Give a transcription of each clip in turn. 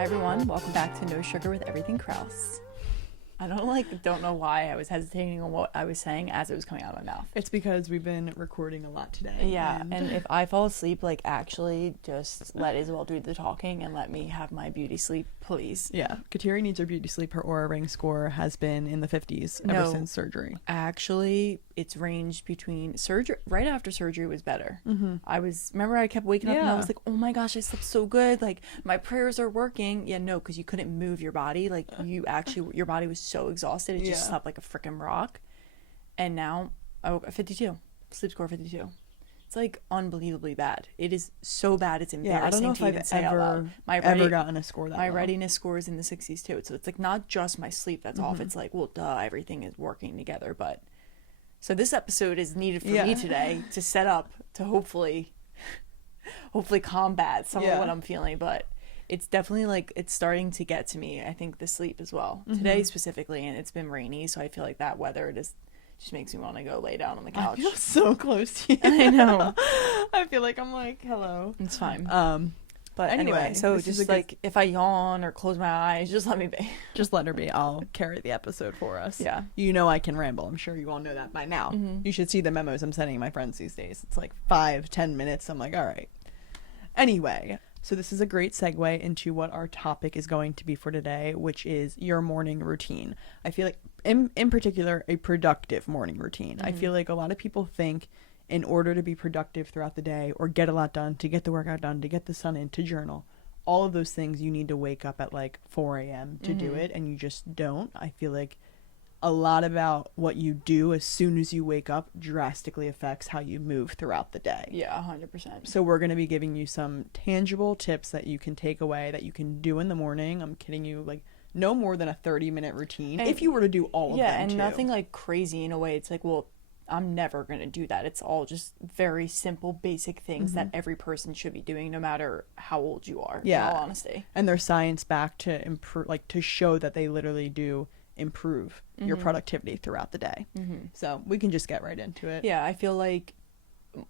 Hi everyone, welcome back to No Sugar with Everything Krause. I don't know why I was hesitating on what I was saying as it was coming out of my mouth. It's because we've been recording a lot today. Yeah, and if I fall asleep, actually just let Isabel do the talking and let me have my beauty sleep, please. Yeah, Kateri needs her beauty sleep. Her Aura Ring score has been in the 50s ever since surgery. Actually, it's ranged between surgery. Right after surgery was better. Mm-hmm. I kept waking up and I was like, oh my gosh, I slept so good. My prayers are working. Yeah, no, because you couldn't move your body. Your body was so exhausted. It just slept like a freaking rock. And now I woke up 52. Sleep score 52. It's unbelievably bad. It is so bad. It's embarrassing. I don't know if I've ever gotten a score that my low. readiness score is in the 60s too. So it's not just my sleep that's off. It's everything is working together. But so this episode is needed for me today to set up to hopefully combat some of what I'm feeling. But it's definitely it's starting to get to me. I think the sleep as well today specifically, and it's been rainy, so I feel like that weather just makes me want to go lay down on the couch. I feel so close to you. I know. I feel like I'm hello. It's fine. But anyway, so just if I yawn or close my eyes, just let me be. Just let her be. I'll carry the episode for us. Yeah. You know I can ramble. I'm sure you all know that by now. Mm-hmm. You should see the memos I'm sending my friends these days. It's 5-10 minutes. I'm like, all right. Anyway, so this is a great segue into what our topic is going to be for today, which is your morning routine. I feel like, in particular, a productive morning routine. Mm-hmm. I feel like a lot of people think in order to be productive throughout the day or get a lot done, to get the workout done, to get the sun in, to journal, all of those things you need to wake up at 4 a.m. to do it, and you just don't. I feel like a lot about what you do as soon as you wake up drastically affects how you move throughout the day. Yeah, 100%. So we're going to be giving you some tangible tips that you can take away, that you can do in the morning. I'm kidding you, no more than a 30-minute routine, and if you were to do all of them, and too. Nothing crazy in a way. It's I'm never going to do that. It's all just very simple, basic things that every person should be doing, no matter how old you are, in all honesty. And there's science backed to improve, to show that they literally do improve your productivity throughout the day. So we can just get right into it. Yeah, I feel like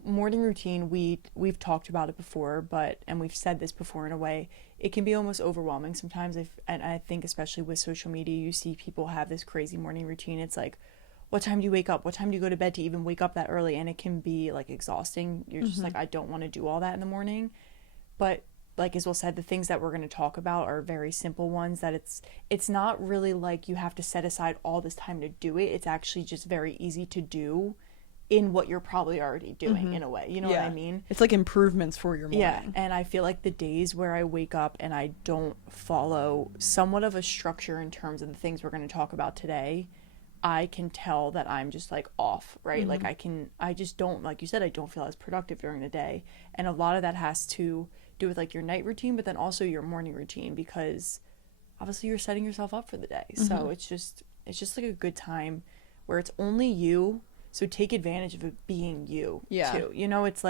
morning routine, we've talked about it before, and we've said this before in a way, it can be almost overwhelming sometimes. And I think especially with social media, you see people have this crazy morning routine. It's what time do you wake up? What time do you go to bed to even wake up that early? And it can be exhausting. You're just I don't want to do all that in the morning. But as Will said, the things that we're going to talk about are very simple ones, that it's not really you have to set aside all this time to do it. It's actually just very easy to do in what you're probably already doing in a way. You know what I mean? It's improvements for your morning. Yeah, and I feel the days where I wake up and I don't follow somewhat of a structure in terms of the things we're going to talk about today, I can tell that I'm just off, right? I just don't, like you said, I don't feel as productive during the day. And a lot of that has to do with your night routine, but then also your morning routine, because obviously you're setting yourself up for the day. So it's just a good time where it's only you. So take advantage of it being you too. It's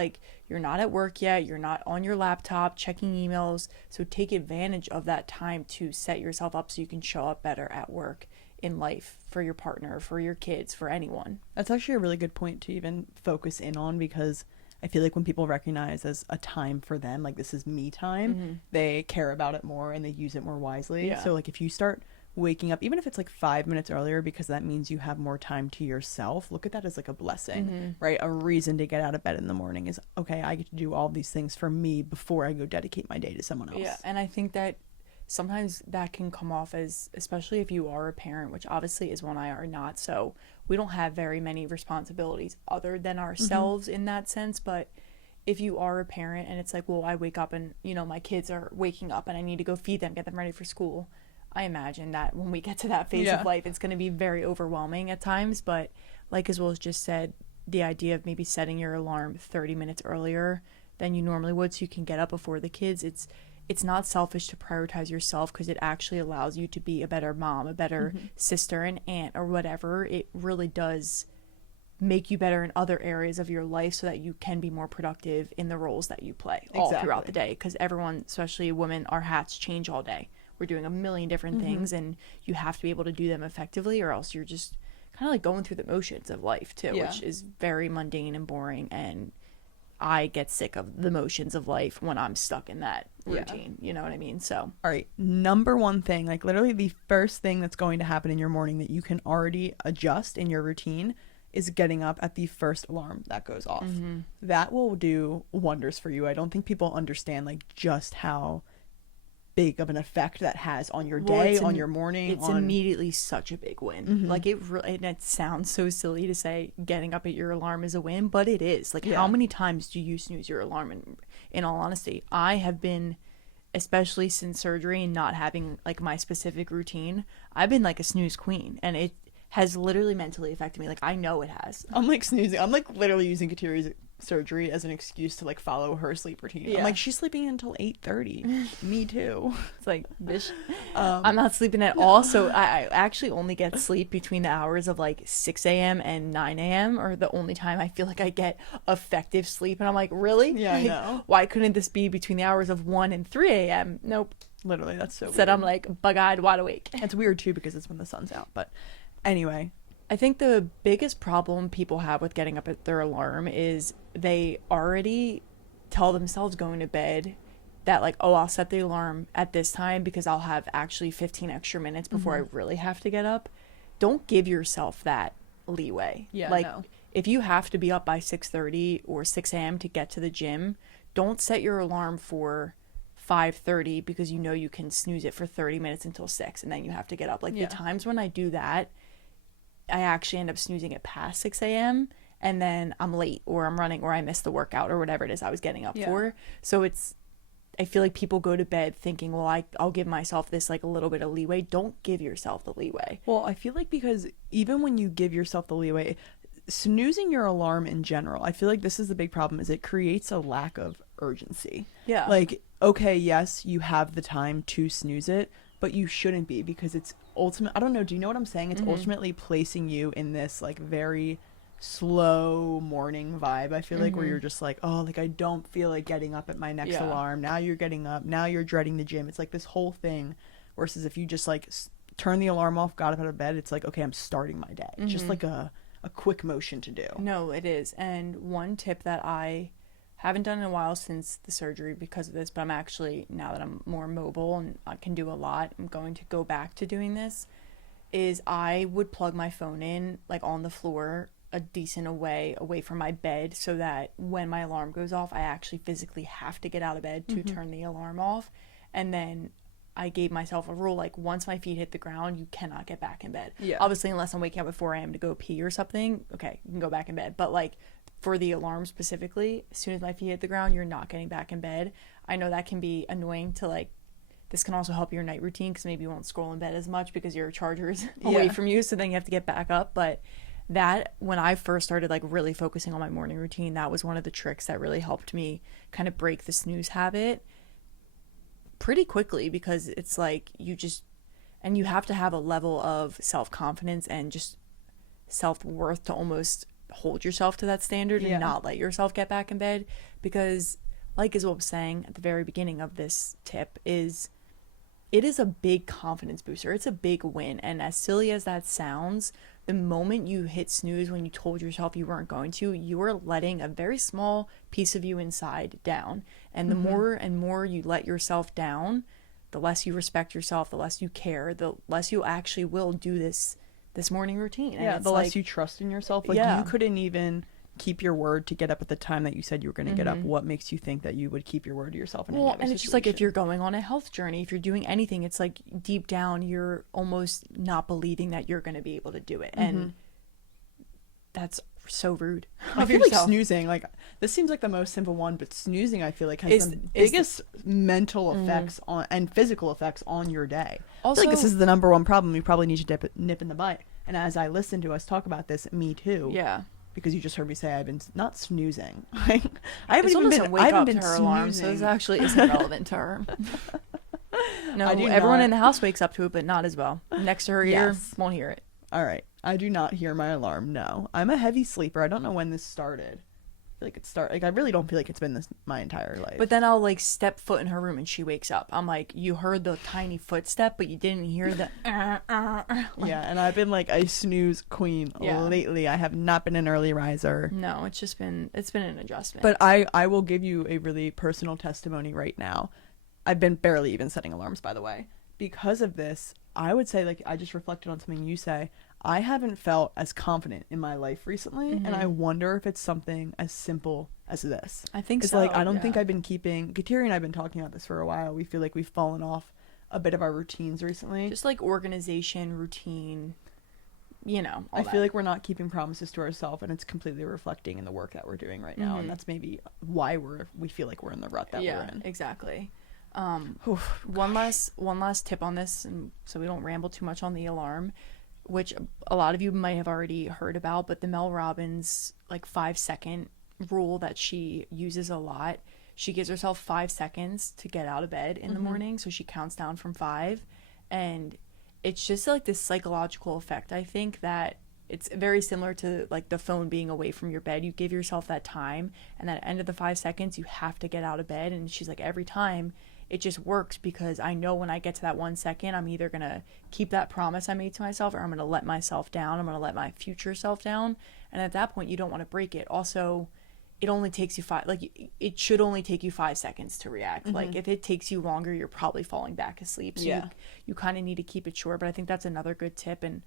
you're not at work yet. You're not on your laptop checking emails. So take advantage of that time to set yourself up so you can show up better at work, in life, for your partner, for your kids, for anyone. That's actually a really good point to even focus in on, because I feel when people recognize as a time for them, this is me time, they care about it more and they use it more wisely. Yeah. So if you start waking up, even if it's 5 minutes earlier, because that means you have more time to yourself, look at that as a blessing, right? A reason to get out of bed in the morning is, okay, I get to do all these things for me before I go dedicate my day to someone else. Yeah, and I think that sometimes that can come off as, especially if you are a parent, which obviously is one I are not, so we don't have very many responsibilities other than ourselves in that sense. But if you are a parent and it's I wake up and my kids are waking up and I need to go feed them, get them ready for school, I imagine that when we get to that phase of life, it's going to be very overwhelming at times. But as Will just said, the idea of maybe setting your alarm 30 minutes earlier than you normally would, so you can get up before the kids, it's not selfish to prioritize yourself, because it actually allows you to be a better mom, a better sister and aunt or whatever. It really does make you better in other areas of your life, so that you can be more productive in the roles that you play all throughout the day. Because everyone, especially women, our hats change all day. We're doing a million different things, and you have to be able to do them effectively, or else you're just kind of going through the motions of life too, which is very mundane and boring. And I get sick of the motions of life when I'm stuck in that routine. You know what I mean? So, all right, number one thing, like literally the first thing that's going to happen in your morning that you can already adjust in your routine is getting up at the first alarm that goes off. That will do wonders for you. I don't think people understand like just how big of an effect that has on your day, on your morning. It's immediately such a big win. Like it really, and it sounds so silly to say getting up at your alarm is a win, but it is. Like how many times do you snooze your alarm? And in all honesty, I have been, especially since surgery and not having like my specific routine, I've been like a snooze queen, and it has literally mentally affected me. Like I know it has. I'm like snoozing. I'm like literally using Katiri's surgery as an excuse to like follow her sleep routine. I'm like, she's sleeping until 8:30. Me too. It's like, bitch, I'm not sleeping at all. So I actually only get sleep between the hours of like 6 a.m. and 9 a.m. or the only time I feel like I get effective sleep. And I'm like, really? Yeah, like, I know. Why couldn't this be between the hours of 1 and 3 a.m.? Nope. Literally, that's so Said weird. I'm like bug-eyed, wide awake. It's weird too because it's when the sun's out. But anyway, I think the biggest problem people have with getting up at their alarm is they already tell themselves going to bed that like, oh, I'll set the alarm at this time because I'll have actually 15 extra minutes before I really have to get up. Don't give yourself that leeway. Yeah, like no. if you have to be up by 6:30 or 6 a.m. to get to the gym, don't set your alarm for 5:30 because you know you can snooze it for 30 minutes until 6 and then you have to get up. Like the times when I do that, I actually end up snoozing it past 6 a.m. and then I'm late or I'm running or I missed the workout or whatever it is I was getting up for. So I feel like people go to bed thinking, well, I'll give myself this like a little bit of leeway. Don't give yourself the leeway. Well, I feel like because even when you give yourself the leeway, snoozing your alarm in general, I feel like this is the big problem, is it creates a lack of urgency. Yeah. Like, okay, yes, you have the time to snooze it, but you shouldn't be because it's ultimate. I don't know. Do you know what I'm saying? It's ultimately placing you in this like very slow morning vibe. I feel like where you're just like, oh, like I don't feel like getting up at my next alarm. Now you're getting up. Now you're dreading the gym. It's like this whole thing. Versus if you just like turn the alarm off, got up out of bed, it's like, okay, I'm starting my day. It's just like a quick motion to do. No, it is. And one tip that I haven't done in a while since the surgery because of this, but I'm actually, now that I'm more mobile and I can do a lot, I'm going to go back to doing this, is I would plug my phone in like on the floor a decent away from my bed so that when my alarm goes off, I actually physically have to get out of bed to turn the alarm off. And then I gave myself a rule, like once my feet hit the ground, you cannot get back in bed. Yeah. Obviously, unless I'm waking up at 4 a.m. to go pee or something, okay, you can go back in bed. But like for the alarm specifically, as soon as my feet hit the ground, you're not getting back in bed. I know that can be annoying to like, this can also help your night routine because maybe you won't scroll in bed as much because your charger's away from you, so then you have to get back up. But that, when I first started like really focusing on my morning routine, that was one of the tricks that really helped me kind of break the snooze habit pretty quickly, because it's like you have to have a level of self-confidence and just self-worth to almost hold yourself to that standard and not let yourself get back in bed. Because like Isabel was saying at the very beginning of this tip, it is a big confidence booster. It's a big win. And as silly as that sounds, the moment you hit snooze when you told yourself you weren't going to, you are letting a very small piece of you inside down. And the more and more you let yourself down, the less you respect yourself, the less you care, the less you actually will do this morning routine. And the less you trust in yourself. Like you couldn't even keep your word to get up at the time that you said you were going to get up. What makes you think that you would keep your word to yourself in any other and it's just like if you're going on a health journey, if you're doing anything, it's like deep down you're almost not believing that you're going to be able to do it. And that's so rude. I feel like snoozing, like this seems like the most simple one, but snoozing I feel like has the biggest mental effects on and physical effects on your day. Also, I feel like this is the number one problem you probably need to nip in the butt. And as I listen to us talk about this, me too. Yeah. Because you just heard me say I've been not snoozing. I haven't even been to her alarm, so this actually isn't relevant to her. No, everyone in the house wakes up to it, but not as well. Next to her ear, won't hear it. All right. I do not hear my alarm, no. I'm a heavy sleeper. I don't know when this started. I feel like I really don't feel like it's been this my entire life. But then I'll like step foot in her room and she wakes up. I'm like, you heard the tiny footstep, but you didn't hear the yeah, and I've been like a snooze queen lately. I have not been an early riser. No, it's been an adjustment. But I will give you a really personal testimony right now. I've been barely even setting alarms, by the way. Because of this, I would say, like, I just reflected on something you say. I haven't felt as confident in my life recently, and I wonder if it's something as simple as this. I think it's so. like, I don't think I've been keeping, Kateri and I have been talking about this for a while. We feel like we've fallen off a bit of our routines recently. Just like organization, routine, you know. I feel like we're not keeping promises to ourselves, and it's completely reflecting in the work that we're doing right now, and that's maybe why we feel like we're in the rut that we're in. Exactly. One last tip on this, and so we don't ramble too much on the alarm, which a lot of you might have already heard about, but the Mel Robbins like 5-second rule that she uses a lot. She gives herself 5 seconds to get out of bed in the morning, so she counts down from 5, and it's just like this psychological effect. I think that it's very similar to like the phone being away from your bed. You give yourself that time, and at the end of the 5 seconds you have to get out of bed. And she's like, every time it just works, because I know when I get to that 1 second, I'm either gonna keep that promise I made to myself, or I'm gonna let myself down. I'm gonna let my future self down, and at that point you don't want to break it. Also, it only takes you it should only take you 5 seconds to react. Like, if it takes you longer, you're probably falling back asleep. So you kind of need to keep it short. But I think that's another good tip, and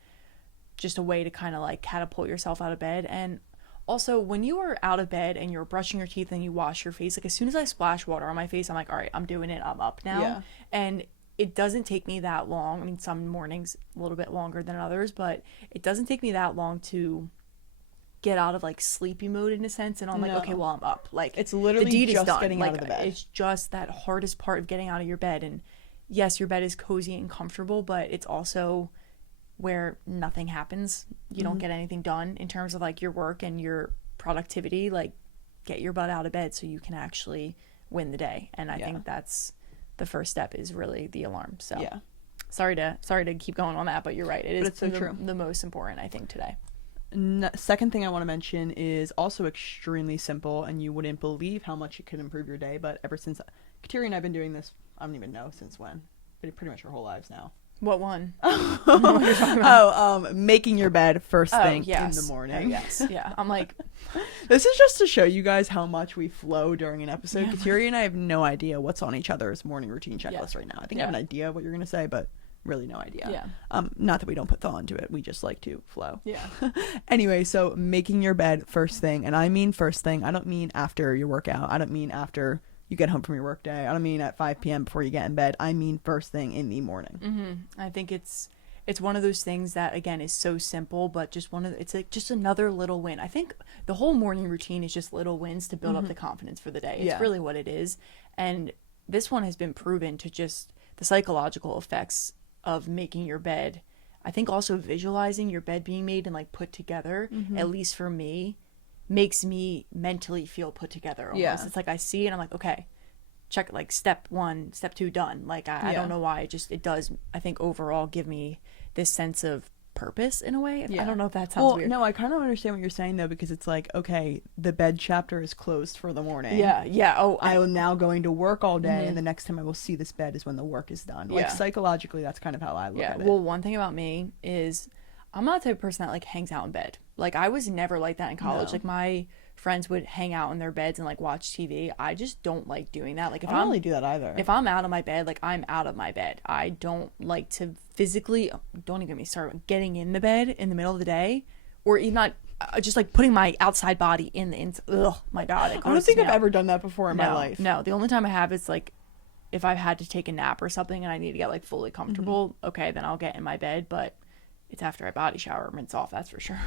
just a way to kind of like catapult yourself out of bed. And also, when you are out of bed and you're brushing your teeth and you wash your face, like as soon as I splash water on my face, I'm like, all right, I'm doing it, I'm up now. And it doesn't take me that long. I mean, some mornings a little bit longer than others, but it doesn't take me that long to get out of like sleepy mode in a sense, and I'm like, okay, well, I'm up. Like, it's literally the deed just is done. getting like, out of the bed. It's just that hardest part of getting out of your bed. And yes, your bed is cozy and comfortable, but it's also where nothing happens. You don't get anything done in terms of like your work and your productivity. Like, get your butt out of bed so you can actually win the day. And I think that's the first step, is really the alarm. So sorry to keep going on that, but you're right. It is so true. The most important, I think, today. Second thing I want to mention is also extremely simple, and you wouldn't believe how much it could improve your day. But ever since Kateri and I have been doing this, I don't even know since when, but pretty much our whole lives now. What one? Making your bed first thing in the morning. Yes, yeah. I'm like, this is just to show you guys how much we flow during an episode. Kateri and I have no idea what's on each other's morning routine checklist right now. I think I have an idea of what you're gonna say, but really no idea. Not that we don't put thought into it, we just like to flow. Anyway, so making your bed first thing, and I mean first thing. I don't mean after your workout. I don't mean after you get home from your work day. I don't mean at 5 p.m. before you get in bed. I mean first thing in the morning. I think it's one of those things that, again, is so simple, but it's like just another little win. I think the whole morning routine is just little wins to build up the confidence for the day. It's really what it is. And this one has been proven to just the psychological effects of making your bed. I think also visualizing your bed being made and like put together, at least for me, makes me mentally feel put together almost. It's like I see it and I'm like, okay, check, like step 1, step 2 done. Like I don't know why, it does, I think, overall give me this sense of purpose in a way. I don't know if that sounds weird. No, I kind of understand what you're saying though, because it's like, okay, the bed chapter is closed for the morning. I am now going to work all day, and the next time I will see this bed is when the work is done. Like psychologically, that's kind of how I look at it. Well, one thing about me is I'm not the type of person that like hangs out in bed. Like, I was never like that in college. Like, my friends would hang out in their beds and like watch TV. I just don't like doing that. Like, if I don't really do that either. If I'm out of my bed, like, I'm out of my bed. I don't like to physically, don't even get me started, getting in the bed in the middle of the day, or even not, just like putting my outside body in the ugh, my God. I don't think I've ever done that before in my life. No, the only time I have is like if I've had to take a nap or something and I need to get like fully comfortable. Okay, then I'll get in my bed, but it's after I body shower, rinse off, that's for sure.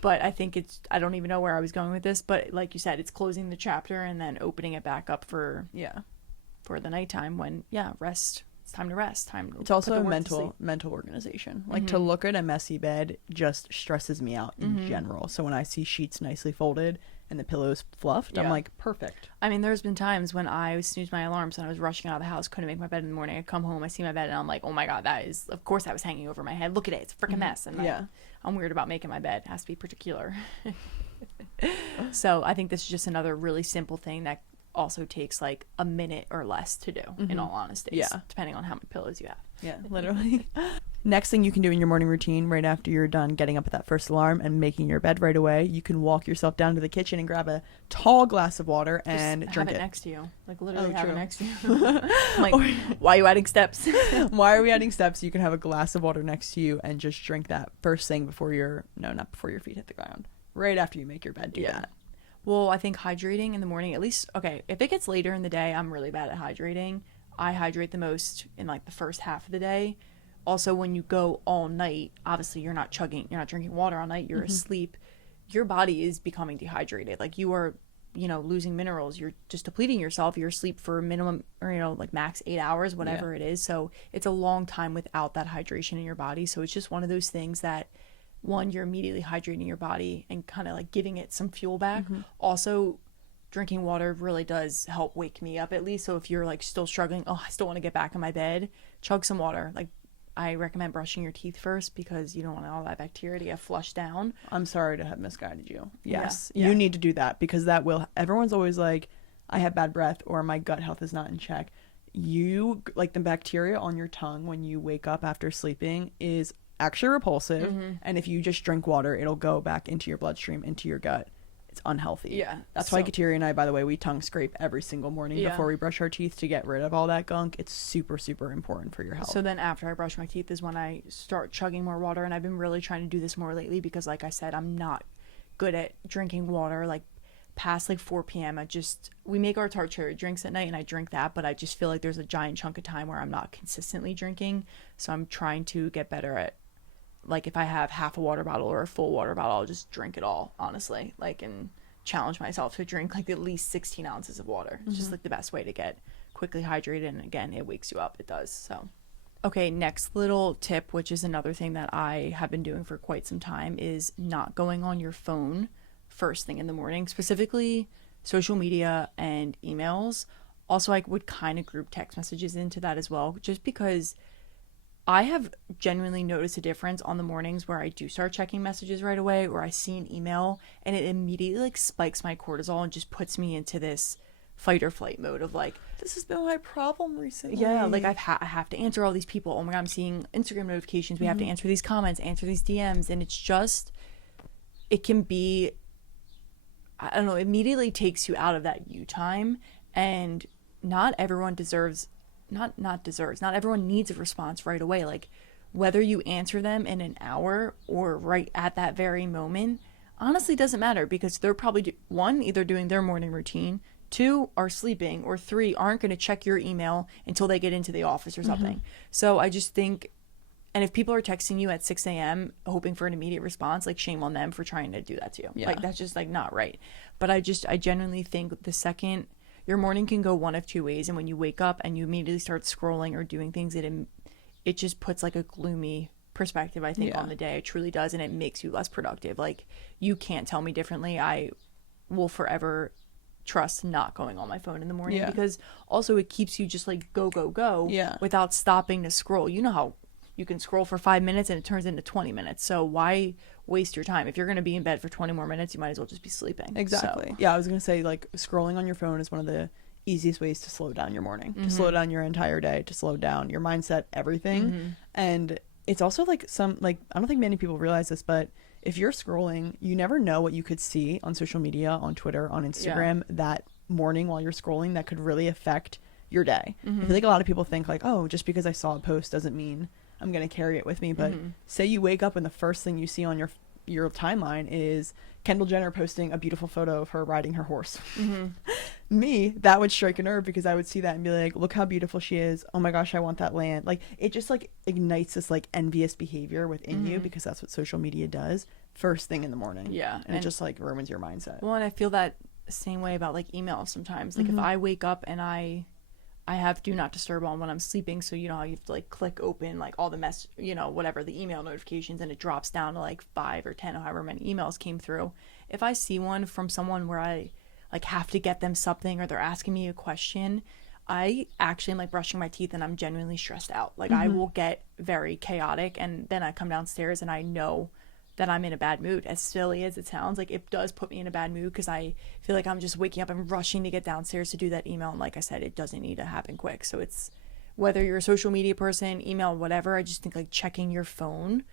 But I think I don't even know where I was going with this, but like you said, it's closing the chapter and then opening it back up for the nighttime when rest. It's time to rest. It's also a mental organization. Like, to look at a messy bed just stresses me out in general. So when I see sheets nicely folded and the pillows fluffed, I'm like, perfect. I mean, there's been times when I snoozed my alarms and I was rushing out of the house, couldn't make my bed in the morning. I come home, I see my bed, and I'm like, oh my God, of course that was hanging over my head. Look at it, it's a freaking mess. And I'm weird about making my bed. It has to be particular. So I think this is just another really simple thing that also takes like a minute or less to do, in all honesty, depending on how many pillows you have. Yeah, literally. Next thing you can do in your morning routine right after you're done getting up at that first alarm and making your bed right away, you can walk yourself down to the kitchen and grab a tall glass of water and Just drink have it. next to you. Like literally have true. it next to you. Like, why are you adding steps? Why are we adding steps? You can have a glass of water next to you and just drink that first thing before not before your feet hit the ground. Right after you make your bed, do that. Well, I think hydrating in the morning, at least, okay, if it gets later in the day, I'm really bad at hydrating. I hydrate the most in like the first half of the day. Also, when you go all night, obviously you're not drinking water all night, you're asleep. Your body is becoming dehydrated. Like you are, losing minerals. You're just depleting yourself. You're asleep for a minimum or, like max 8 hours, whatever it is. So it's a long time without that hydration in your body. So it's just one of those things that, one, you're immediately hydrating your body and kind of like giving it some fuel back. Also, drinking water really does help wake me up at least. So if you're like still struggling, I still want to get back in my bed, chug some water. Like I recommend brushing your teeth first because you don't want all that bacteria to get flushed down. I'm sorry to have misguided you. Yes, Yeah. you need to do that because that will. Everyone's always like, I have bad breath or my gut health is not in check. You like the bacteria on your tongue when you wake up after sleeping is actually repulsive, and if you just drink water, it'll go back into your bloodstream, into your gut. It's unhealthy. Yeah. That's why Kateri and I, by the way, we tongue scrape every single morning before we brush our teeth to get rid of all that gunk. It's super, super important for your health. So then after I brush my teeth is when I start chugging more water, and I've been really trying to do this more lately because, like I said, I'm not good at drinking water like past like 4 p.m. We make our tart cherry drinks at night and I drink that, but I just feel like there's a giant chunk of time where I'm not consistently drinking. So I'm trying to get better at, like, if I have half a water bottle or a full water bottle, I'll just drink it all, honestly, like, and challenge myself to drink like at least 16 ounces of water. It's just like the best way to get quickly hydrated, and again, it wakes you up. It does. So okay, next little tip, which is another thing that I have been doing for quite some time, is not going on your phone first thing in the morning, specifically social media and emails. Also, I would kind of group text messages into that as well, just because I have genuinely noticed a difference on the mornings where I do start checking messages right away, or I see an email and it immediately like spikes my cortisol and just puts me into this fight or flight mode of like, this has been my problem recently. Yeah, like I have to answer all these people. Oh my God, I'm seeing Instagram notifications. We have to answer these comments, answer these DMs. And it's just, it can be, I don't know, immediately takes you out of that you time. And not everyone not everyone needs a response right away. Like whether you answer them in an hour or right at that very moment, honestly doesn't matter, because they're probably one, either doing their morning routine, two, are sleeping, or three, aren't going to check your email until they get into the office or something. So I just think, and if people are texting you at 6 a.m. hoping for an immediate response, like shame on them for trying to do that to you. Yeah. Like that's just like not right. But I genuinely think the second your morning can go one of two ways, and when you wake up and you immediately start scrolling or doing things, it just puts like a gloomy perspective, I think, on the day. It truly does, and it makes you less productive. Like you can't tell me differently. I will forever trust not going on my phone in the morning, because also it keeps you just like go without stopping to scroll. You know how you can scroll for 5 minutes and it turns into 20 minutes. So why waste your time? If you're going to be in bed for 20 more minutes, you might as well just be sleeping. Exactly. So. Yeah, I was going to say, like, scrolling on your phone is one of the easiest ways to slow down your morning, to slow down your entire day, to slow down your mindset, everything. And it's also like I don't think many people realize this, but if you're scrolling, you never know what you could see on social media, on Twitter, on Instagram that morning while you're scrolling that could really affect your day. I feel like a lot of people think like, oh, just because I saw a post doesn't mean I'm going to carry it with me. But say you wake up and the first thing you see on your timeline is Kendall Jenner posting a beautiful photo of her riding her horse. Me, that would strike a nerve, because I would see that and be like, look how beautiful she is. Oh my gosh, I want that land. Like it just like ignites this like envious behavior within you, because that's what social media does first thing in the morning. Yeah. And it just like ruins your mindset. Well, and I feel that same way about like emails sometimes. Like if I wake up and I have do not disturb on when I'm sleeping, so you know how you have to like click open like all the whatever the email notifications, and it drops down to like 5 or 10 or however many emails came through. If I see one from someone where I like have to get them something, or they're asking me a question, I actually am like brushing my teeth and I'm genuinely stressed out. Like I will get very chaotic, and then I come downstairs and I know that I'm in a bad mood. As silly as it sounds, like it does put me in a bad mood, because I feel like I'm just waking up and rushing to get downstairs to do that email, and like I said, it doesn't need to happen quick. So it's whether you're a social media person, email, whatever, I just think like checking your phone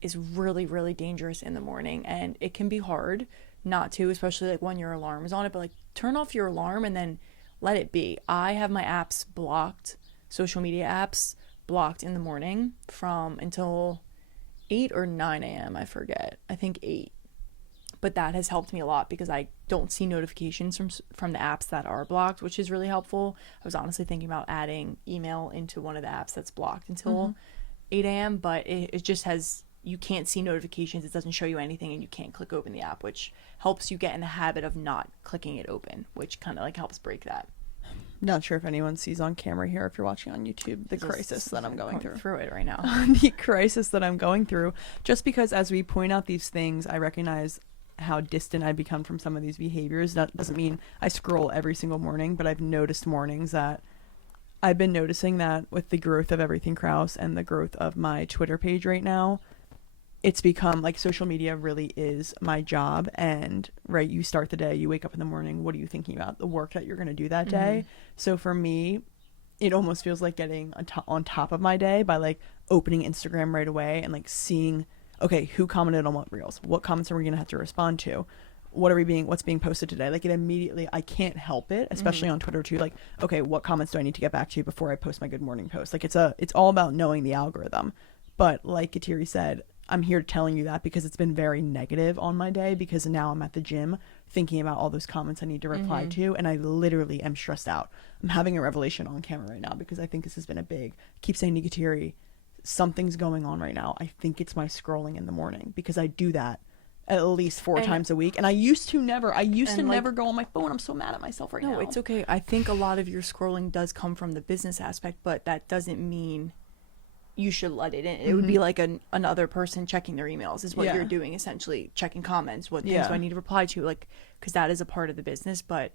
is really, really dangerous in the morning. And it can be hard not to, especially like when your alarm is on it, but like turn off your alarm and then let it be. I have my apps blocked, social media apps blocked in the morning from until 8 or 9 a.m. I forget. I think 8. But that has helped me a lot because I don't see notifications from the apps that are blocked, which is really helpful. I was honestly thinking about adding email into one of the apps that's blocked until 8 a.m. But it just has, you can't see notifications. It doesn't show you anything and you can't click open the app, which helps you get in the habit of not clicking it open, which kind of like helps break that. Not sure if anyone sees on camera here, if you're watching on YouTube, the crisis that I'm going through it right now. The crisis that I'm going through, just because as we point out these things, I recognize how distant I've become from some of these behaviors. That doesn't mean I scroll every single morning, but I've noticed mornings that I've been noticing that with the growth of everything Krause and the growth of my Twitter page right now, it's become like social media really is my job. And right, you start the day, you wake up in the morning, what are you thinking about? The work that you're going to do that day. So for me, it almost feels like getting on top of my day by like opening Instagram right away and like seeing, okay, who commented on what reels? What comments are we going to have to respond to? What's being posted today? Like it immediately, I can't help it, especially on Twitter too. Like, okay, what comments do I need to get back to before I post my good morning post? Like it's all about knowing the algorithm. But like Kateri said, I'm here telling you that because it's been very negative on my day, because now I'm at the gym thinking about all those comments I need to reply to, and I literally am stressed out. I'm having a revelation on camera right now because I think this has been I keep saying to Kateri, something's going on right now. I think it's my scrolling in the morning, because I do that at least 4 times a week, and I used to never go on my phone. I'm so mad at myself right now. No, it's okay. I think a lot of your scrolling does come from the business aspect, but that doesn't mean you should let it in. It would be like another person checking their emails is what you're doing, essentially checking comments. What things do I need to reply to? Like, because that is a part of the business, but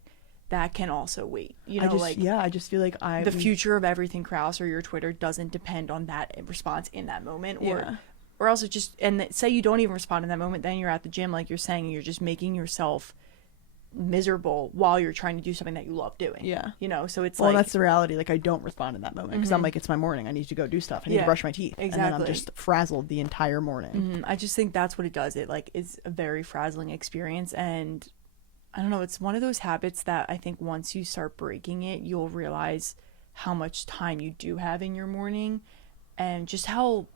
that can also wait. You know, I just feel like the future of everything Krause or your Twitter doesn't depend on that response in that moment, or else it just, and say you don't even respond in that moment, then you're at the gym, like you're saying, and you're just making yourself miserable while you're trying to do something that you love doing. You know, so it's well, that's the reality. Like I don't respond in that moment because I'm like, it's my morning, I need to go do stuff, I need to brush my teeth, and then I'm just frazzled the entire morning. I just think that's what it does. It like is a very frazzling experience, and I don't know, it's one of those habits that I think once you start breaking it, you'll realize how much time you do have in your morning, and just how,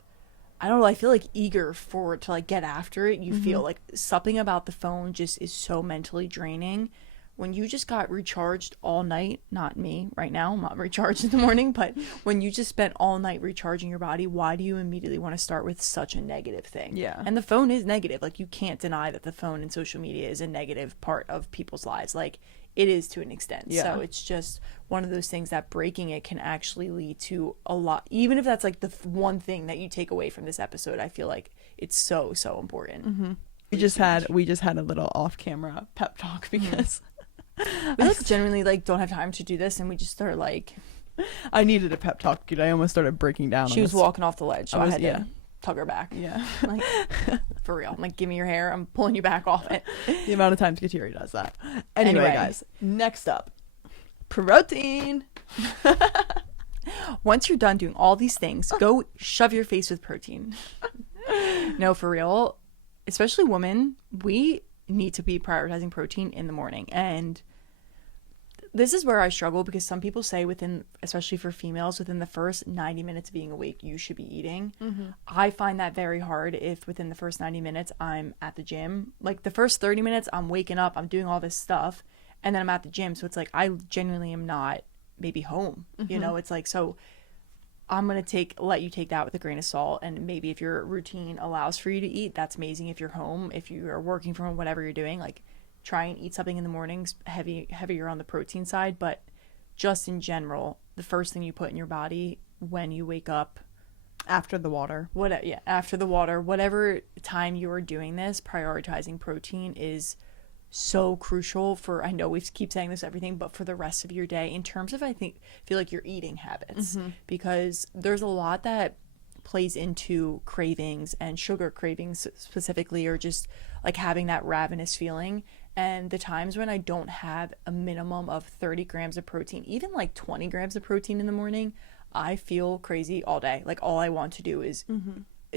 I don't know, I feel like eager for to like get after it. You feel like something about the phone just is so mentally draining. When you just got recharged all night, not me right now, I'm not recharged in the morning, but when you just spent all night recharging your body, why do you immediately want to start with such a negative thing? And the phone is negative. Like you can't deny that the phone and social media is a negative part of people's lives. Like it is to an extent. So it's just one of those things that breaking it can actually lead to a lot. Even if that's like the one thing that you take away from this episode, I feel like it's so important. We just had a little off-camera pep talk because we like genuinely like don't have time to do this, and we just start like, I needed a pep talk, dude. I almost started breaking down. She was walking off the ledge, so I had to tug her back. Like, for real. I'm like, give me your hair, I'm pulling you back off it. The amount of times Kateri does that. Anyway, guys, next up, protein. Once you're done doing all these things, go shove your face with protein. No, for real, especially women, we need to be prioritizing protein in the morning. And this is where I struggle, because some people say especially for females, within the first 90 minutes of being awake, you should be eating. I find that very hard if within the first 90 minutes I'm at the gym. Like the first 30 minutes I'm waking up, I'm doing all this stuff, and then I'm at the gym. So it's like I genuinely am not maybe home. You know, it's like, so I'm going to let you take that with a grain of salt. And maybe if your routine allows for you to eat, that's amazing. If you're home, if you are working from home, whatever you're doing, like try and eat something in the mornings, heavier on the protein side. But just in general, the first thing you put in your body when you wake up, after the water, after the water, whatever time you are doing this, prioritizing protein is so crucial for, I know we keep saying this everything, but for the rest of your day in terms of, I feel like your eating habits, because there's a lot that plays into cravings, and sugar cravings specifically, or just like having that ravenous feeling. And the times when I don't have a minimum of 30 grams of protein, even like 20 grams of protein in the morning, I feel crazy all day. Like all I want to do is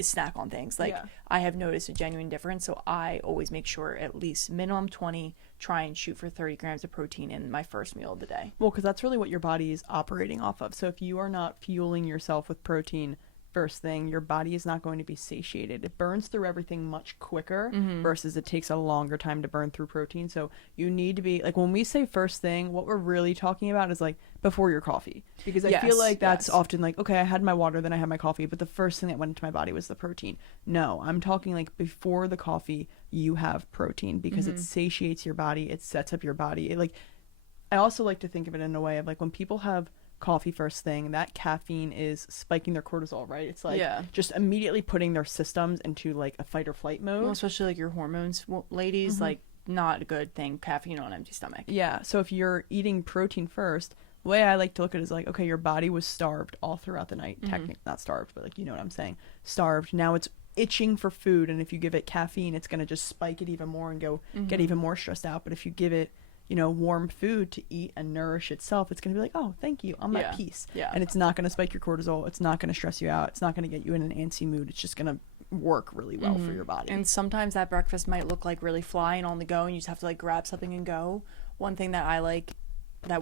snack on things. Like I have noticed a genuine difference, so I always make sure at least minimum 20, try and shoot for 30 grams of protein in my first meal of the day. Well, because that's really what your body is operating off of. So if you are not fueling yourself with protein first thing, your body is not going to be satiated. It burns through everything much quicker versus it takes a longer time to burn through protein. So you need to be like, when we say first thing, what we're really talking about is like before your coffee, because I feel like that's often like, okay, I had my water, then I had my coffee, but the first thing that went into my body was the protein. No, I'm talking like before the coffee you have protein, because it satiates your body, it sets up your body. I also like to think of it in a way of like, when people have coffee first thing, that caffeine is spiking their cortisol, right? It's like just immediately putting their systems into like a fight or flight mode. Well, especially like your hormones, ladies, like not a good thing, caffeine on an empty stomach. Yeah, so if you're eating protein first, the way I like to look at it is like, okay, your body was starved all throughout the night. Technically not starved, but like, you know what I'm saying, starved. Now it's itching for food, and if you give it caffeine, it's going to just spike it even more and go get even more stressed out. But if you give it, you know, warm food to eat and nourish itself, it's going to be like, oh, thank you, I'm at peace. And it's not going to spike your cortisol, it's not going to stress you out, it's not going to get you in an antsy mood, it's just going to work really well for your body. And sometimes that breakfast might look like really flying on the go, and you just have to like grab something and go. One thing that I like that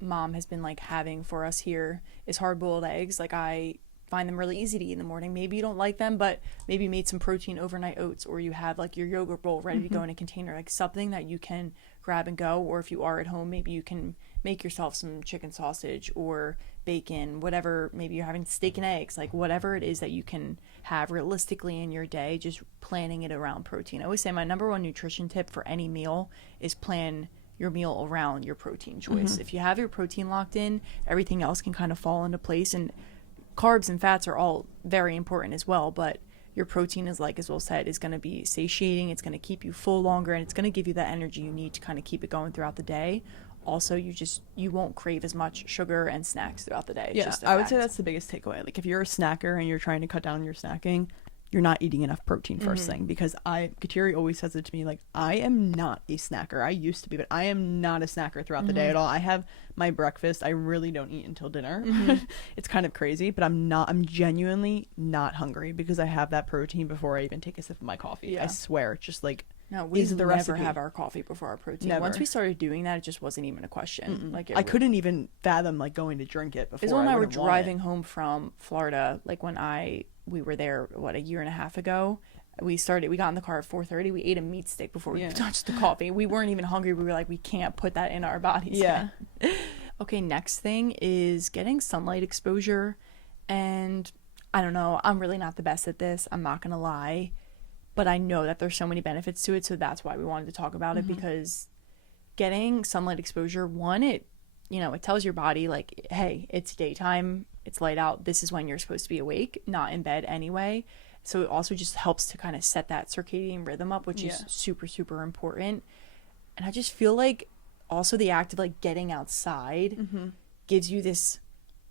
mom has been like having for us here is hard-boiled eggs. Like I find them really easy to eat in the morning. Maybe you don't like them, but maybe you made some protein overnight oats, or you have like your yogurt bowl ready to go in a container, like something that you can grab and go. Or if you are at home, maybe you can make yourself some chicken sausage or bacon, whatever. Maybe you're having steak and eggs, like whatever it is that you can have realistically in your day, just planning it around protein. I always say my number one nutrition tip for any meal is plan your meal around your protein choice. If you have your protein locked in, everything else can kind of fall into place. And carbs and fats are all very important as well, but your protein is, like as well said, is going to be satiating, it's going to keep you full longer, and it's going to give you that energy you need to kind of keep it going throughout the day. Also, you won't crave as much sugar and snacks throughout the day. I would say that's the biggest takeaway. Like if you're a snacker and you're trying to cut down your snacking, you're not eating enough protein first thing. Because Kateri always says it to me, like, I am not a snacker. I used to be, but I am not a snacker throughout the day at all. I have my breakfast. I really don't eat until dinner. It's kind of crazy, but I'm genuinely not hungry because I have that protein before I even take a sip of my coffee. I swear, just like, no, we never have our coffee before our protein. Never. Once we started doing that, it just wasn't even a question. Like I couldn't even fathom like going to drink it before. Is when I were driving home from Florida, like when we were there, a year and a half ago. We got in the car at 4:30. We ate a meat stick before we touched the coffee. We weren't even hungry. We were like, we can't put that in our bodies. Yeah. Okay, next thing is getting sunlight exposure. And I don't know, I'm really not the best at this. I'm not going to lie. But I know that there's so many benefits to it. So that's why we wanted to talk about it, because getting sunlight exposure, one, it tells your body like, hey, it's daytime, it's light out, this is when you're supposed to be awake, not in bed anyway. So it also just helps to kind of set that circadian rhythm up, which is super, super important. And I just feel like also the act of like getting outside gives you this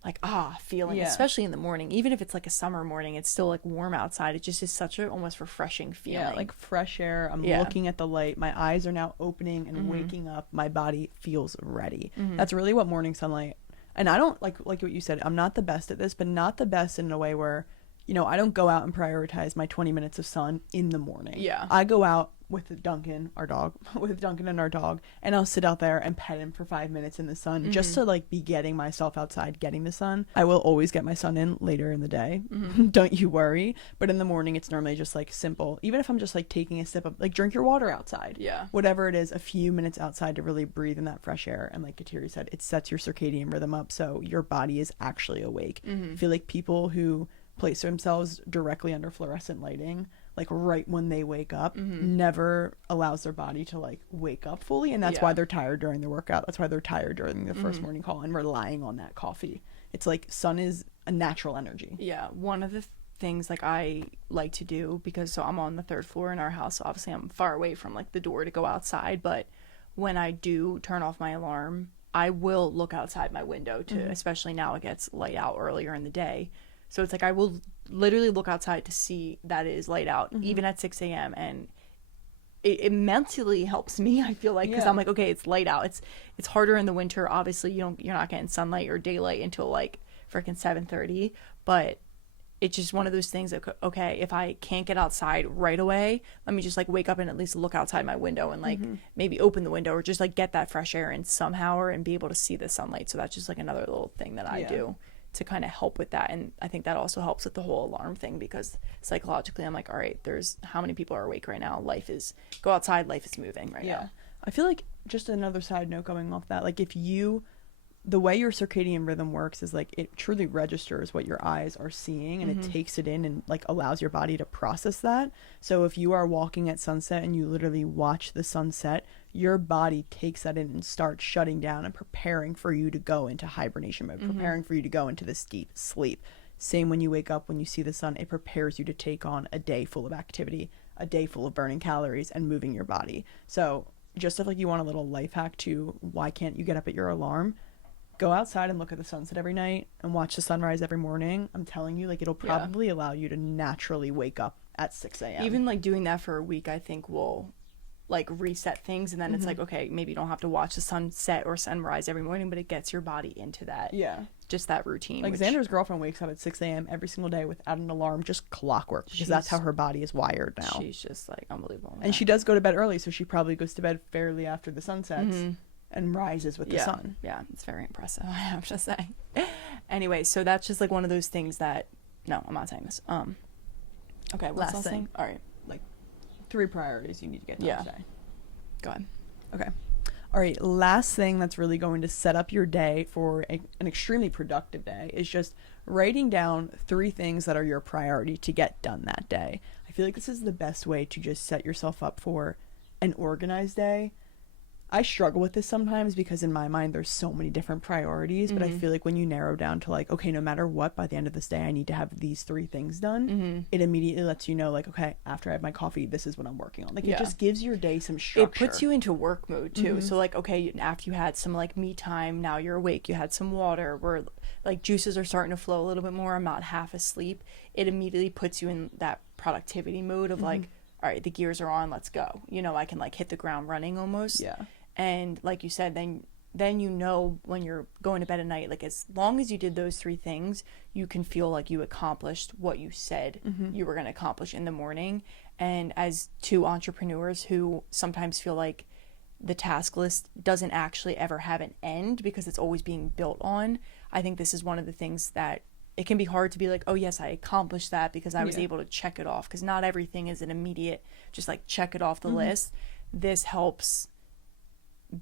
like feeling, especially in the morning. Even if it's like a summer morning, it's still like warm outside. It just is such a almost refreshing feeling. Like fresh air. I'm looking at the light. My eyes are now opening and waking up. My body feels ready. That's really what morning sunlight. And I don't like what you said. I'm not the best at this, but not the best in a way where, I don't go out and prioritize my 20 minutes of sun in the morning. Yeah. I go out with Duncan and our dog, and I'll sit out there and pet him for 5 minutes in the sun just to like be getting myself outside, getting the sun. I will always get my sun in later in the day. Don't you worry. But in the morning, it's normally just like simple. Even if I'm just like taking a sip of like, drink your water outside. Yeah. Whatever it is, a few minutes outside to really breathe in that fresh air. And like Kateri said, it sets your circadian rhythm up. So your body is actually awake. I feel like people who place themselves directly under fluorescent lighting, like right when they wake up, never allows their body to like wake up fully, and that's why they're tired during the workout. That's why they're tired during the first morning call and relying on that coffee. It's like sun is a natural energy. Yeah, one of the things like I like to do, because so I'm on the third floor in our house, so obviously I'm far away from like the door to go outside, but when I do turn off my alarm, I will look outside my window to, especially now it gets light out earlier in the day. So it's like I will literally look outside to see that it is light out, even at 6 a.m. And it mentally helps me, I feel like, because I'm like, okay, it's light out. It's harder in the winter. Obviously, you're not getting sunlight or daylight until like freaking 7:30, but it's just one of those things that, okay, if I can't get outside right away, let me just like wake up and at least look outside my window and like maybe open the window or just like get that fresh air in somehow and be able to see the sunlight. So that's just like another little thing that I do to kind of help with that. And I think that also helps with the whole alarm thing, because psychologically I'm like, all right, there's how many people are awake right now? Go outside, life is moving right now. I feel like, just another side note going off that, like the way your circadian rhythm works is like it truly registers what your eyes are seeing, and it takes it in and like allows your body to process that. So if you are walking at sunset and you literally watch the sunset, your body takes that in and starts shutting down and preparing for you to go into hibernation mode, preparing for you to go into this deep sleep. Same when you wake up, when you see the sun, it prepares you to take on a day full of activity, a day full of burning calories and moving your body. So just if like you want a little life hack to why can't you get up at your alarm, go outside and look at the sunset every night and watch the sunrise every morning. I'm telling you, like, it'll probably allow you to naturally wake up at 6 a.m. Even like doing that for a week, I think will like reset things, and then it's like, okay, maybe you don't have to watch the sunset or sunrise every morning, but it gets your body into that. Just that routine. Like Xander's girlfriend wakes up at 6 a.m. every single day without an alarm, just clockwork, because that's how her body is wired now. She's just like unbelievable. And she does go to bed early, so she probably goes to bed fairly after the sun sets. And rises with the sun. Yeah, it's very impressive, I have to say. Anyway, so that's just like one of those things that, no, I'm not saying this. Okay, what's last thing? All right. Like 3 priorities you need to get done today. Go ahead. Okay. All right, last thing that's really going to set up your day for an extremely productive day is just writing down 3 things that are your priority to get done that day. I feel like this is the best way to just set yourself up for an organized day. I struggle with this sometimes because in my mind there's so many different priorities, but I feel like when you narrow down to like, okay, no matter what, by the end of this day I need to have these 3 things done, it immediately lets you know like, okay, after I have my coffee, this is what I'm working on. Like it just gives your day some structure. It puts you into work mode too. So like, okay, after you had some like me time, now you're awake, you had some water, where like juices are starting to flow a little bit more, I'm not half asleep. It immediately puts you in that productivity mode of like, all right, the gears are on, let's go. You know, I can like hit the ground running almost. And like you said, then you know when you're going to bed at night, like as long as you did those 3 things, you can feel like you accomplished what you said you were going to accomplish in the morning. And as 2 entrepreneurs who sometimes feel like the task list doesn't actually ever have an end because it's always being built on, I think this is one of the things that it can be hard to be like, oh yes, I accomplished that because I was able to check it off, because not everything is an immediate just like check it off the list. This helps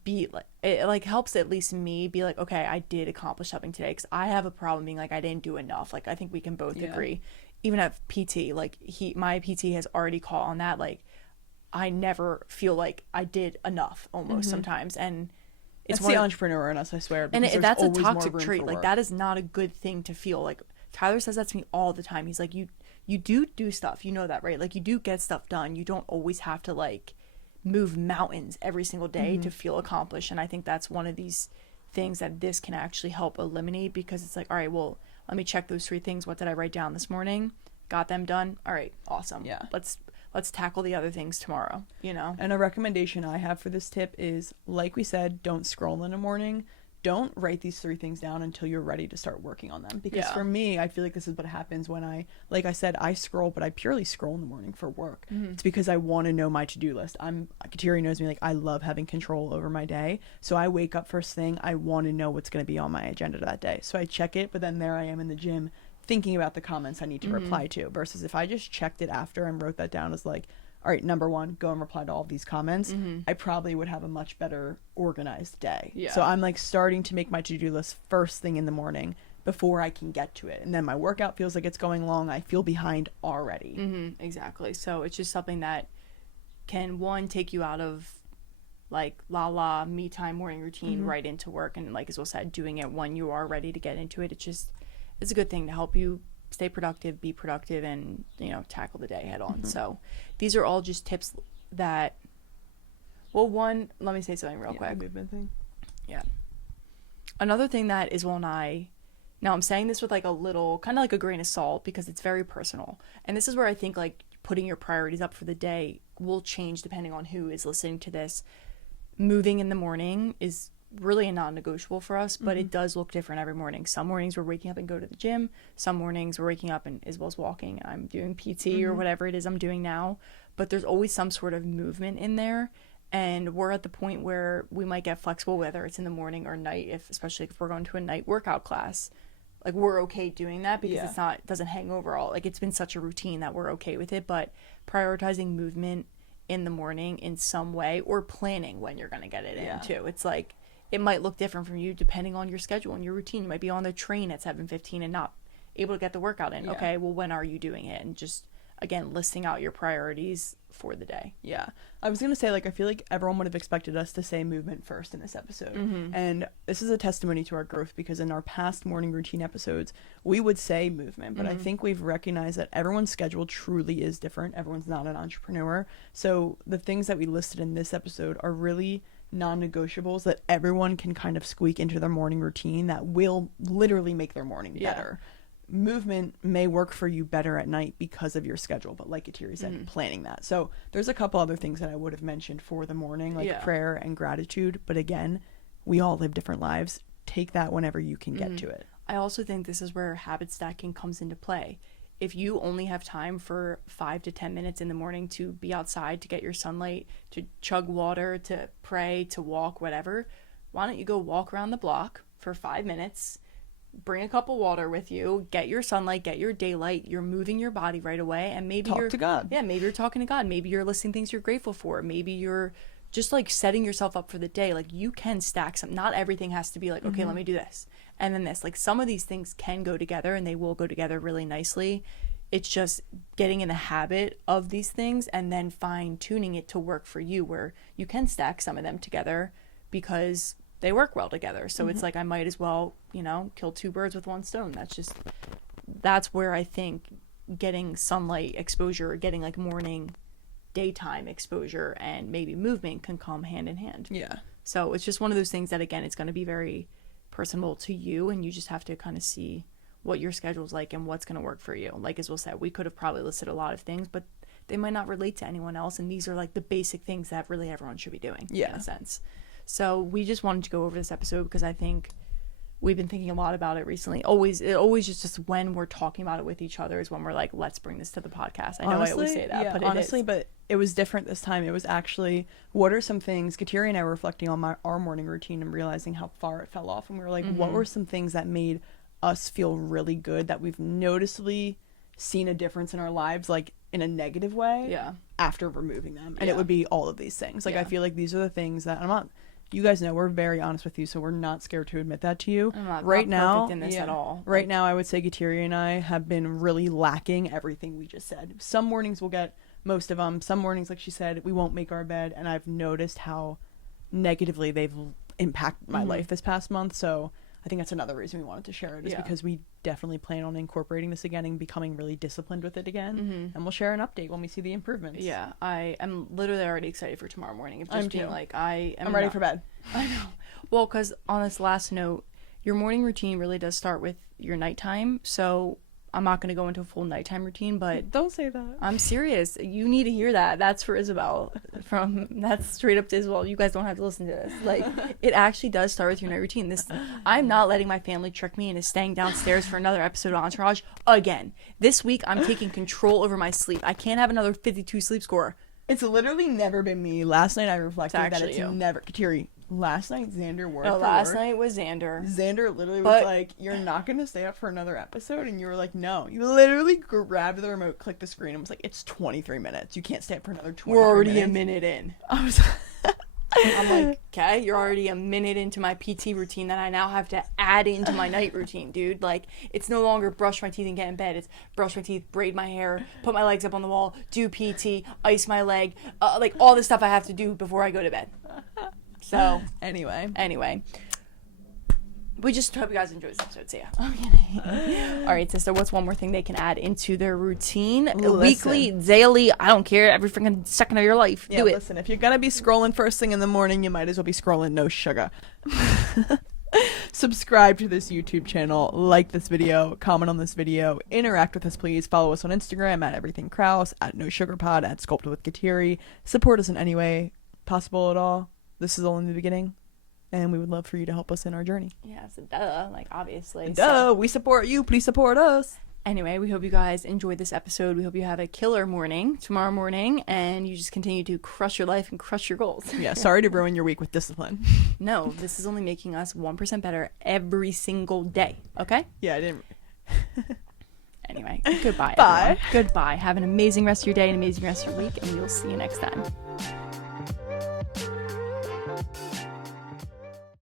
be like, it like helps at least me be like, okay, I did accomplish something today, because I have a problem being like I didn't do enough. Like I think we can both agree, even at PT, like my PT has already caught on that, like I never feel like I did enough almost sometimes. And it's the entrepreneur in us, I swear, and that's a toxic trait. Like that is not a good thing to feel. Like Tyler says that to me all the time. He's like, you do stuff, you know that, right? Like you do get stuff done. You don't always have to like move mountains every single day to feel accomplished. And I think that's one of these things that this can actually help eliminate, because it's like, all right, well, let me check those 3 things. What did I write down this morning? Got them done. All right, awesome. Let's tackle the other things tomorrow, you know? And a recommendation I have for this tip is, like we said, don't scroll in the morning. Don't write these 3 things down until you're ready to start working on them. Because for me, I feel like this is what happens when like I said, I scroll, but I purely scroll in the morning for work. It's because I want to know my to-do list. Kateri knows me, like I love having control over my day. So I wake up first thing, I want to know what's going to be on my agenda that day. So I check it, but then there I am in the gym thinking about the comments I need to reply to, versus if I just checked it after and wrote that down as like, all right, number 1, go and reply to all of these comments, I probably would have a much better organized day. So I'm like starting to make my to-do list first thing in the morning before I can get to it. And then my workout feels like it's going long. I feel behind already. Exactly. So it's just something that can, 1, take you out of like me time morning routine right into work. And like as Will said, doing it when you are ready to get into it. It's a good thing to help you stay productive, be productive, and, you know, tackle the day head on. So these are all just tips that, well, 1, let me say something real quick. Movement thing. Another thing that is when now I'm saying this with like a little, kind of like a grain of salt, because it's very personal. And this is where I think like putting your priorities up for the day will change depending on who is listening to this. Moving in the morning is really a non-negotiable for us, but it does look different every morning. Some mornings we're waking up and go to the gym. Some mornings we're waking up and Isabel's walking. I'm doing PT or whatever it is I'm doing now. But there's always some sort of movement in there. And we're at the point where we might get flexible, whether it's in the morning or night, especially if we're going to a night workout class. Like, we're okay doing that because it doesn't hang over all. Like, it's been such a routine that we're okay with it. But prioritizing movement in the morning in some way, or planning when you're going to get it in too. It's like, it might look different from you depending on your schedule and your routine. You might be on the train at 7:15 and not able to get the workout in. Okay, well, when are you doing it? And just, again, listing out your priorities for the day. Yeah. I was going to say, like, I feel like everyone would have expected us to say movement first in this episode. And this is a testimony to our growth, because in our past morning routine episodes, we would say movement. But I think we've recognized that everyone's schedule truly is different. Everyone's not an entrepreneur. So the things that we listed in this episode are really non-negotiables that everyone can kind of squeak into their morning routine that will literally make their morning better. Movement may work for you better at night because of your schedule, but like Kateri said, planning that. So there's a couple other things that I would have mentioned for the morning, like prayer and gratitude. But again, we all live different lives. Take that whenever you can get to it. I also think this is where habit stacking comes into play. If you only have time for 5 to 10 minutes in the morning to be outside, to get your sunlight, to chug water, to pray, to walk, whatever, why don't you go walk around the block for 5 minutes, bring a cup of water with you, get your sunlight, get your daylight, you're moving your body right away, and maybe Talk to God. Yeah, maybe you're talking to God. Maybe you're listing things you're grateful for. Maybe you're just like setting yourself up for the day. Like, you can stack some. Not everything has to be like, okay, let me do this and then this. Like, some of these things can go together, and they will go together really nicely. It's just getting in the habit of these things and then fine tuning it to work for you, where you can stack some of them together because they work well together. So it's like, I might as well, kill 2 birds with 1 stone. That's where I think getting sunlight exposure, getting like morning, daytime exposure, and maybe movement can come hand in hand. Yeah. So it's just one of those things that, again, it's going to be very personal to you, and you just have to kind of see what your schedule's like and what's going to work for you. Like, as Will said, we could have probably listed a lot of things, but they might not relate to anyone else. And these are like the basic things that really everyone should be doing in a sense. So we just wanted to go over this episode because I think we've been thinking a lot about it recently. It always just when we're talking about it with each other is when we're like, let's bring this to the podcast. I know honestly, I always say that, but honestly, but it was different this time. It was actually, what are some things, Kateri and I were reflecting on our morning routine and realizing how far it fell off. And we were like, what were some things that made us feel really good, that we've noticeably seen a difference in our lives, like in a negative way, after removing them. And it would be all of these things. Like, I feel like these are the things that you guys know we're very honest with you, so we're not scared to admit that to you. I'm not perfect in this at all. Right now, I would say Kateri and I have been really lacking everything we just said. Some mornings we'll get most of them. Some mornings, like she said, we won't make our bed, and I've noticed how negatively they've impacted my life this past month. So I think that's another reason we wanted to share it, is because we definitely plan on incorporating this again and becoming really disciplined with it again. And we'll share an update when we see the improvements. Yeah, I am literally already excited for tomorrow morning. Of just I'm being too. Like, I'm ready for bed. I know. Well, because on this last note, your morning routine really does start with your nighttime. So I'm not going to go into a full nighttime routine, but Don't say that. I'm serious. You need to hear that. That's for Isabel. That's straight up to Isabel. You guys don't have to listen to this. Like, it actually does start with your night routine. I'm not letting my family trick me into staying downstairs for another episode of Entourage again. This week, I'm taking control over my sleep. I can't have another 52 sleep score. It's literally never been me. Last night I reflected that it's you. never Kateri. Last night Xander worked. No, last night was Xander. Xander literally was like, "You're not gonna stay up for another episode," and you were like, "No." You literally grabbed the remote, clicked the screen, and was like, "It's 23 minutes. You can't stay up for another 20 minutes." We're already a minute in. I'm like, okay, you're already a minute into my PT routine that I now have to add into my night routine, dude. Like, it's no longer brush my teeth and get in bed. It's brush my teeth, braid my hair, put my legs up on the wall, do PT, ice my leg, like all the stuff I have to do before I go to bed. So anyway, we just hope you guys enjoyed this episode. So yeah. All right, sister. What's one more thing they can add into their routine? Listen. Weekly, daily. I don't care. Every freaking second of your life. Yeah, do it. Listen, if you're gonna be scrolling first thing in the morning, you might as well be scrolling no sugar. Subscribe to this YouTube channel, like this video, comment on this video, interact with us, please. Follow us on Instagram at everything Krause, at no sugar pod, at sculpted with Kateri. Support us in any way possible at all. This is only the beginning. and we would love for you to help us in our journey. Yeah, so duh, like obviously. Duh, we support you. Please support us. Anyway, we hope you guys enjoyed this episode. We hope you have a killer morning tomorrow morning, and you just continue to crush your life and crush your goals. Yeah, sorry to ruin your week with discipline. No, this is only making us 1% better every single day, okay? Yeah, I didn't. Anyway, goodbye. Bye. Everyone. Goodbye. Have an amazing rest of your day, an amazing rest of your week, and we'll see you next time.